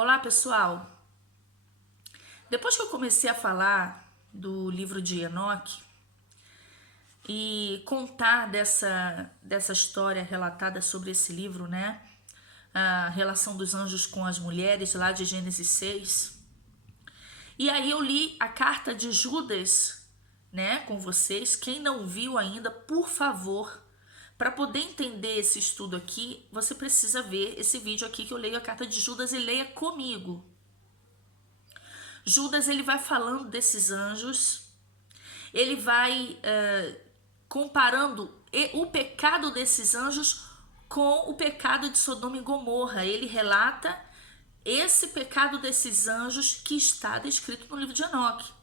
Olá, pessoal. Depois que eu comecei a falar do livro de Enoque e contar dessa história relatada sobre esse livro, né? A relação dos anjos com as mulheres, lá de Gênesis 6. E aí eu li a carta de Judas, né, com vocês. Quem não viu ainda, por favor, para poder entender esse estudo aqui, você precisa ver esse vídeo aqui que eu leio a carta de Judas e leia comigo. Judas, ele vai falando desses anjos, ele vai comparando o pecado desses anjos com o pecado de Sodoma e Gomorra. Ele relata esse pecado desses anjos que está descrito no livro de Enoque.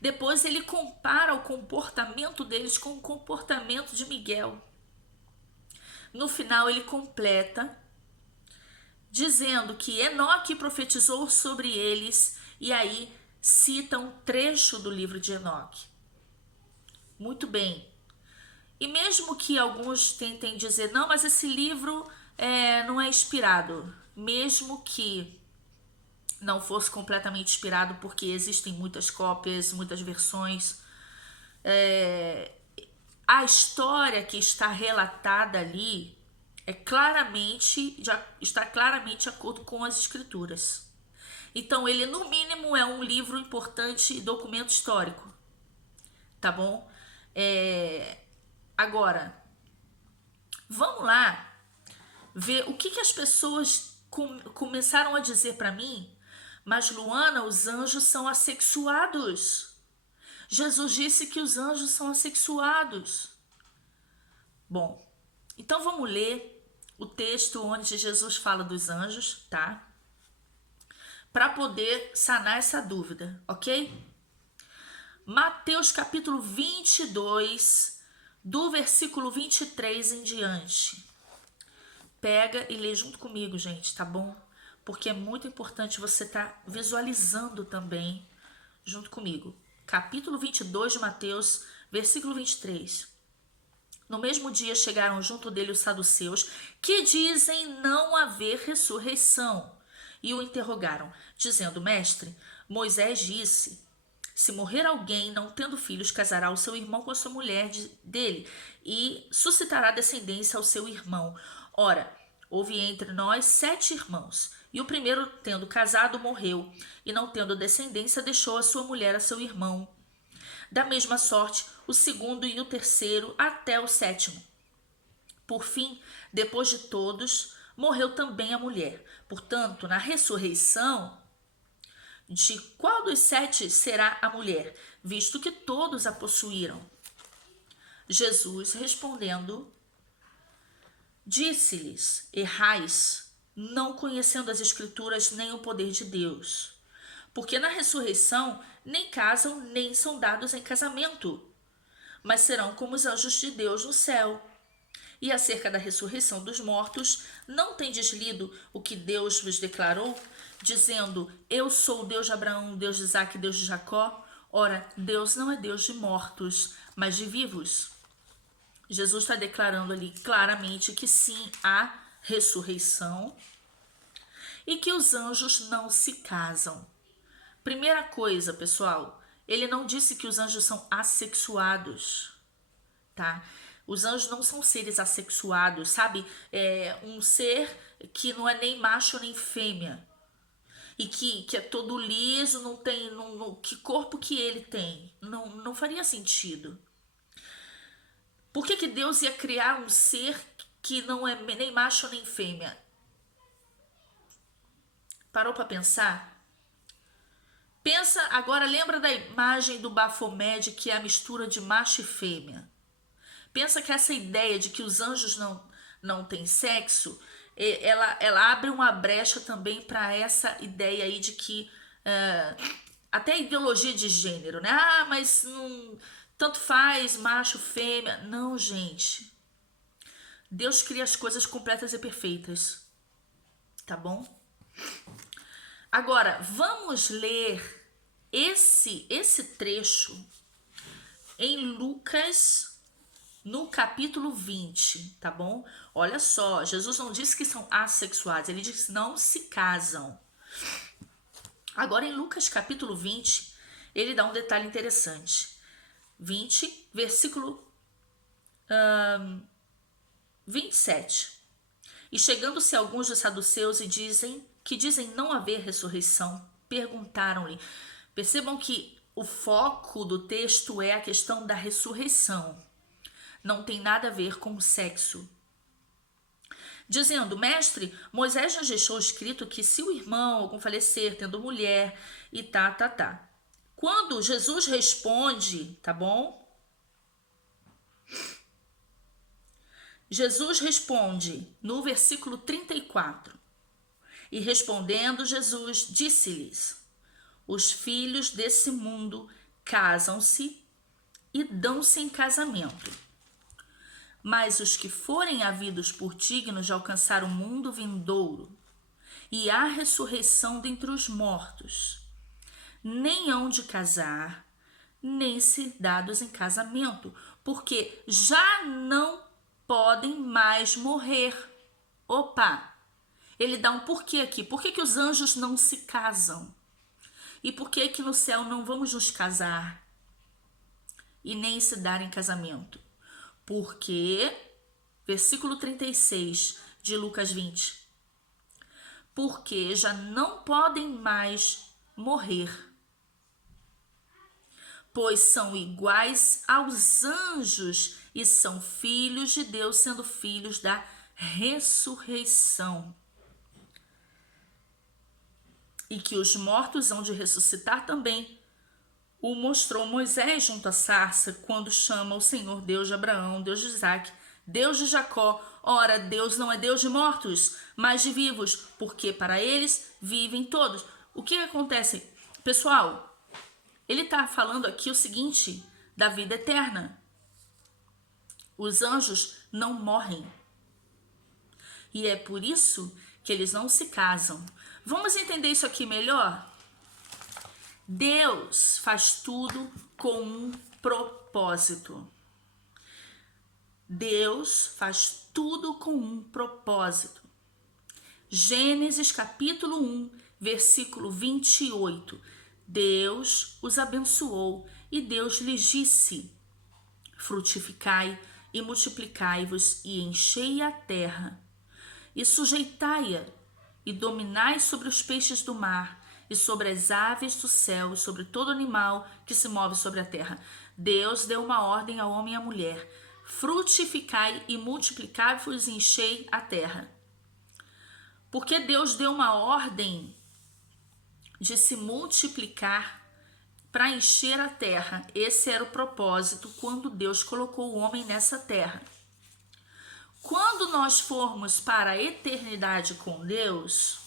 Depois ele compara o comportamento deles com o comportamento de Miguel. No final ele completa dizendo que Enoque profetizou sobre eles, e aí cita um trecho do livro de Enoque. Muito bem. E mesmo que alguns tentem dizer, não, mas esse livro não é inspirado, mesmo que não fosse completamente inspirado, porque existem muitas cópias, muitas versões, a história que está relatada ali está claramente de acordo com as escrituras. Então ele no mínimo é um livro importante e documento histórico, tá bom? Agora, vamos lá ver o que as pessoas começaram a dizer para mim. Mas Luana, os anjos são assexuados. Jesus disse que os anjos são assexuados. Bom, então vamos ler o texto onde Jesus fala dos anjos, tá? Para poder sanar essa dúvida, ok? Mateus capítulo 22, do versículo 23 em diante. Pega e lê junto comigo, gente, tá bom? Porque é muito importante você estar visualizando também junto comigo. Capítulo 22 de Mateus, versículo 23. No mesmo dia chegaram junto dele os saduceus, que dizem não haver ressurreição, e o interrogaram, dizendo, mestre, Moisés disse, se morrer alguém não tendo filhos, casará o seu irmão com a sua mulher dele, e suscitará descendência ao seu irmão. Ora, houve entre nós 7 irmãos, e o primeiro, tendo casado, morreu, e não tendo descendência, deixou a sua mulher a seu irmão. Da mesma sorte, o segundo e o terceiro, até o 7º. Por fim, depois de todos, morreu também a mulher. Portanto, na ressurreição, de qual dos 7 será a mulher, visto que todos a possuíram? Jesus, respondendo, disse-lhes, errais, não conhecendo as Escrituras nem o poder de Deus. Porque na ressurreição nem casam nem são dados em casamento, mas serão como os anjos de Deus no céu. E acerca da ressurreição dos mortos, não tendes lido o que Deus vos declarou, dizendo, eu sou o Deus de Abraão, Deus de Isaque, Deus de Jacó? Ora, Deus não é Deus de mortos, mas de vivos. Jesus está declarando ali claramente que sim, há ressurreição e que os anjos não se casam. Primeira coisa, pessoal, ele não disse que os anjos são assexuados, tá? Os anjos não são seres assexuados, sabe? É um ser que não é nem macho nem fêmea. E que é todo liso, não tem... que corpo que ele tem? Não faria sentido. Por que Deus ia criar um ser que não é nem macho nem fêmea? Parou para pensar? Pensa, agora lembra da imagem do Baphomet, que é a mistura de macho e fêmea. Pensa que essa ideia de que os anjos não têm sexo, ela abre uma brecha também para essa ideia aí de que, até a ideologia de gênero, né? Ah, mas não, tanto faz macho, fêmea. Não, gente. Deus cria as coisas completas e perfeitas. Tá bom? Agora, vamos ler esse trecho em Lucas no capítulo 20, tá bom? Olha só, Jesus não disse que são assexuados, ele disse que não se casam. Agora em Lucas capítulo 20, ele dá um detalhe interessante. 20, versículo 27. E chegando-se alguns dos saduceus e dizem não haver ressurreição, perguntaram-lhe. Percebam que o foco do texto é a questão da ressurreição. Não tem nada a ver com o sexo. Dizendo, mestre, Moisés nos deixou escrito que se o irmão algum falecer tendo mulher e tá. Quando Jesus responde, tá bom? Jesus responde no versículo 34. E respondendo Jesus, disse-lhes, os filhos desse mundo casam-se e dão-se em casamento. Mas os que forem havidos por dignos de alcançar o mundo vindouro e a ressurreição dentre os mortos, nem hão de casar, nem ser dados em casamento, porque já não podem mais morrer. Opa! Ele dá um porquê aqui. Por que os anjos não se casam? E por que no céu não vamos nos casar e nem se dar em casamento? Porque, versículo 36 de Lucas 20, porque já não podem mais morrer, pois são iguais aos anjos e são filhos de Deus, sendo filhos da ressurreição. E que os mortos hão de ressuscitar também. O mostrou Moisés junto à sarça, quando chama o Senhor Deus de Abraão, Deus de Isaac, Deus de Jacó. Ora, Deus não é Deus de mortos, mas de vivos, porque para eles vivem todos. O que acontece? Pessoal, ele está falando aqui o seguinte, da vida eterna. Os anjos não morrem. E é por isso que eles não se casam. Vamos entender isso aqui melhor? Deus faz tudo com um propósito. Deus faz tudo com um propósito. Gênesis capítulo 1, versículo 28. Deus os abençoou e Deus lhes disse: frutificai e multiplicai-vos e enchei a terra e sujeitai-a e dominai sobre os peixes do mar e sobre as aves do céu e sobre todo animal que se move sobre a terra. Deus deu uma ordem ao homem e à mulher: frutificai e multiplicai-vos e enchei a terra. Porque Deus deu uma ordem de se multiplicar para encher a terra. Esse era o propósito quando Deus colocou o homem nessa terra. Quando nós formos para a eternidade com Deus,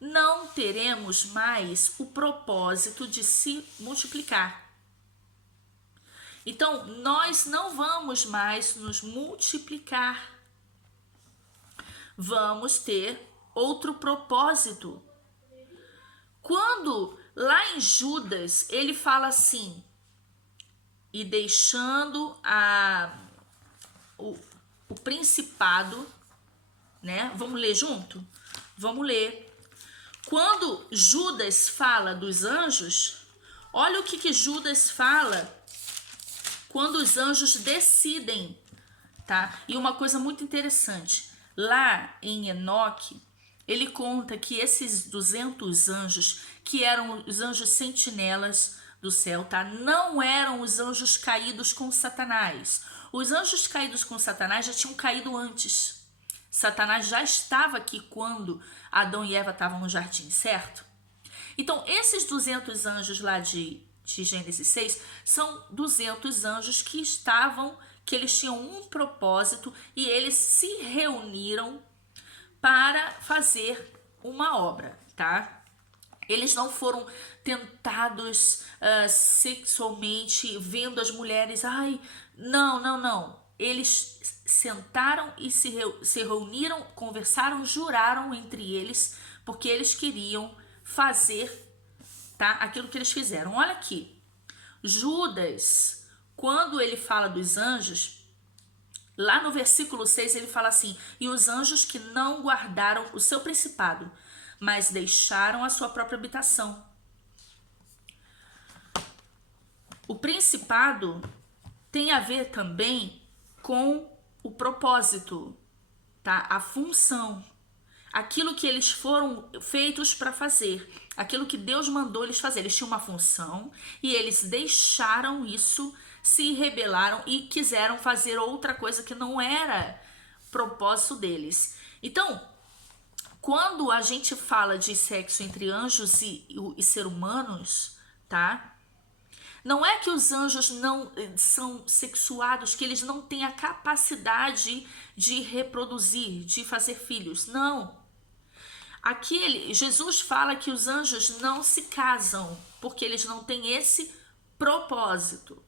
não teremos mais o propósito de se multiplicar. Então, nós não vamos mais nos multiplicar. Vamos ter outro propósito. Quando lá em Judas ele fala assim, e deixando o principado, né? Vamos ler junto? Vamos ler. Quando Judas fala dos anjos, olha o que Judas fala quando os anjos decidem, tá? E uma coisa muito interessante, lá em Enoque, ele conta que esses 200 anjos, que eram os anjos sentinelas do céu, tá? Não eram os anjos caídos com Satanás. Os anjos caídos com Satanás já tinham caído antes. Satanás já estava aqui quando Adão e Eva estavam no jardim, certo? Então, esses 200 anjos lá de Gênesis 6 são 200 anjos que eles tinham um propósito e eles se reuniram para fazer uma obra, tá? Eles não foram tentados sexualmente, vendo as mulheres, não. Eles sentaram e se reuniram, conversaram, juraram entre eles, porque eles queriam fazer, tá, aquilo que eles fizeram. Olha aqui, Judas, quando ele fala dos anjos, lá no versículo 6 ele fala assim: e os anjos que não guardaram o seu principado, mas deixaram a sua própria habitação. O principado tem a ver também com o propósito, tá? A função, aquilo que eles foram feitos para fazer, aquilo que Deus mandou eles fazer. Eles tinham uma função e eles deixaram isso, se rebelaram e quiseram fazer outra coisa que não era propósito deles. Então, quando a gente fala de sexo entre anjos e ser humanos, tá? Não é que os anjos não são sexuados, que eles não têm a capacidade de reproduzir, de fazer filhos. Não. Aqui Jesus fala que os anjos não se casam, porque eles não têm esse propósito.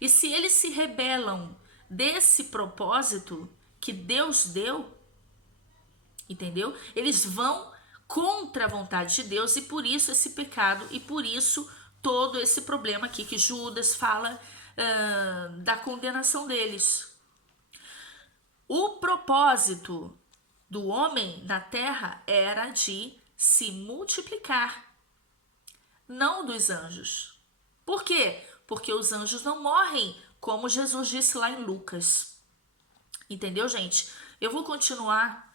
E se eles se rebelam desse propósito que Deus deu, entendeu? Eles vão contra a vontade de Deus e por isso esse pecado e por isso todo esse problema aqui que Judas fala da condenação deles. O propósito do homem na terra era de se multiplicar, não dos anjos. Por quê? Porque os anjos não morrem, como Jesus disse lá em Lucas. Entendeu, gente? Eu vou continuar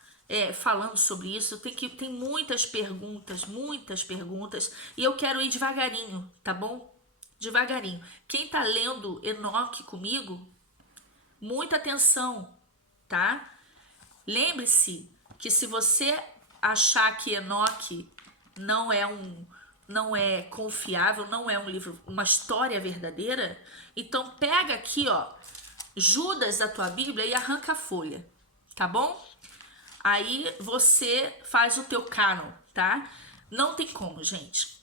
falando sobre isso. Tem muitas perguntas, e eu quero ir devagarinho, tá bom? Devagarinho. Quem tá lendo Enoque comigo, muita atenção, tá? Lembre-se que se você achar que Enoque não é confiável, não é um livro, uma história verdadeira, então pega aqui, ó, Judas da tua Bíblia e arranca a folha, tá bom? Aí você faz o teu cânon, tá? Não tem como, gente.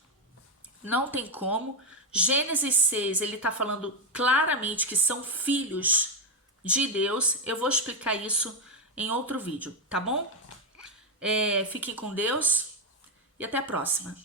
Não tem como. Gênesis 6, ele tá falando claramente que são filhos de Deus. Eu vou explicar isso em outro vídeo, tá bom? Fiquem com Deus e até a próxima.